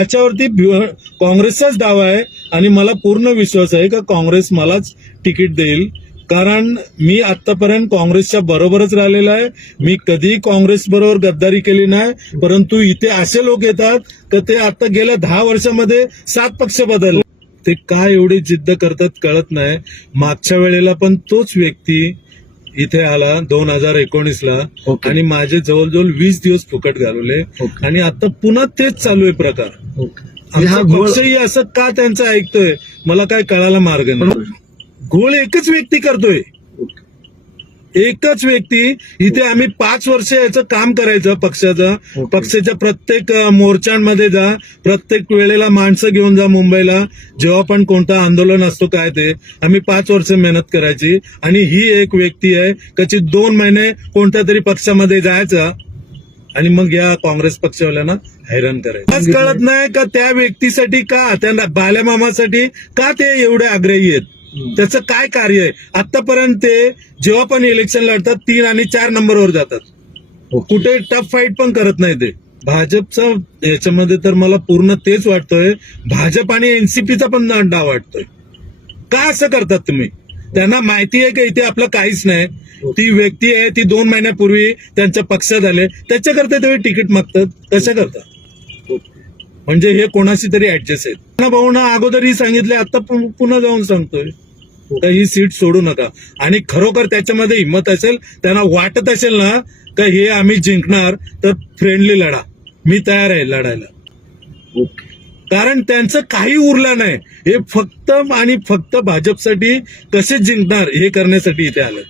त्याच्यावरती काँग्रेसचाच दावा आहे आणि मला पूर्ण विश्वास आहे का काँग्रेस मलाच तिकीट देईल. कारण मी आतापर्यंत काँग्रेसच्या बरोबरच राहिलेला आहे. मी कधीही काँग्रेस बरोबर गद्दारी केली नाही. परंतु इथे असे लोक येतात तर ते आता गेल्या दहा वर्षामध्ये सात पक्ष बदलले. ते काय एवढी जिद्द करतात कळत नाही. मागच्या वेळेला पण तोच व्यक्ती इथे आला दोन हजार एकोणीसला. आणि माझे जवळजवळ वीस दिवस फुकट घालवले. आणि आता पुन्हा तेच चालू आहे प्रकार. हा घोळ असं का त्यांचं ऐकतोय? मला काय कळायला मार्ग नाही. घोळ एकच व्यक्ती करतोय. एकच व्यक्ती इथे आम्ही पाच वर्ष याचं काम करायचं पक्षाचं. पक्षाच्या प्रत्येक मोर्चांमध्ये जा. प्रत्येक वेळेला माणसं घेऊन जा मुंबईला. जेव्हा पण कोणतं आंदोलन असतो काय ते आम्ही पाच वर्ष मेहनत करायची. आणि ही एक व्यक्ती आहे कशी दोन महिने कोणत्या तरी पक्षामध्ये जायचं. आणि मग या काँग्रेस पक्षवाल्यांना हैराण करायचं. आज कळत नाही का त्या व्यक्तीसाठी का त्या बाल्या मामासाठी का ते एवढे आग्रही आहेत? त्याचं काय कार्य आहे? आतापर्यंत ते जेव्हा पण इलेक्शन लढतात तीन आणि चार नंबरवर जातात. कुठे टफ फाईट पण करत नाही ते. भाजपचा याच्यामध्ये तर मला पूर्ण तेच वाटतोय. भाजप आणि एनसीपीचा पण डाव वाटतोय. का असं करतात तुम्ही? त्यांना माहिती आहे का इथे आपलं काहीच नाही. ती व्यक्ती आहे ती दोन महिन्यापूर्वी त्यांच्या पक्षात आले. त्याच्याकरता ते तिकीट मागतात. कशा करतात म्हणजे हे कोणाशी तरी ऍडजस्ट आहेत. ना भाऊना अगोदरही सांगितले आता पु- पुन्हा जाऊन सांगतोय. तर ही सीट सोडू नका. आणि खरोखर त्याच्यामध्ये हिंमत असेल त्यांना वाटत असेल ना का हे आम्ही जिंकणार तर फ्रेंडली लढा. मी तयार आहे लढायला. कारण त्यांचं काही उरलं नाही. हे फक्त आणि फक्त भाजपसाठी कसे जिंकणार हे करण्यासाठी इथे आलं.